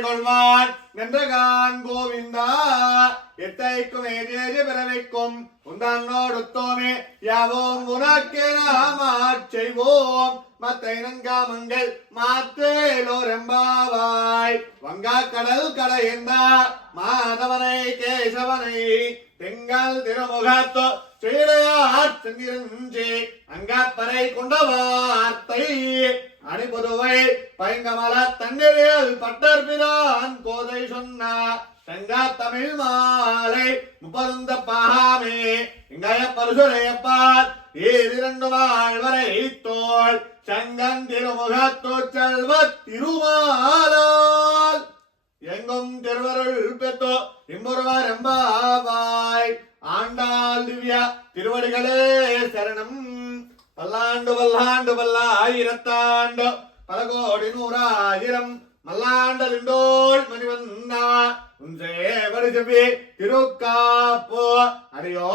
கொள்வான் நன்றகான் கோவிந்தா எத்தைக்கும் ஏதேது பிறவைக்கும் உந்தன்னோடுத்தோமே யாவோம் உனக்கே நாமாச் செய்வோம் மத்தை நன்காமங்கள் மாத்தேலோரெம்பாவாய் வங்கா கடல் கடையந்தா மாதவனை கேசவனை தெங்கள் திருமுகத்தோ சீடையார் சென்றிருந்தே அங்காப்பறை கொண்ட வார்த்தை அணிபுதுவை பைங்கமல தண்ணீரில் பட்டர்பிரான் கோதை சொன்னா செங்கா தமிழ் மாலை முப்பதுந்த பாமே இங்காய பரிசுரையப்பார் ஏதிரண்டு வாழ்வரை தோல் சங்கன் திருமுகத்தோ செல்வ திருமாலால் எங்கும் திருவருள் பெற்றோ இம்பொருவார் எம்பாவாய் ஆண்டாள் திவ்ய திருவடிகளே சரணம். பல்லாண்டு பல்லாண்டு பல்லாயிரத்தாண்டு பல கோடி நூறாயிரம் மல்லாண்டலிண்டோள் மணிவந்தா உன்சே வருஷபி திருக்காப்போ அரியோ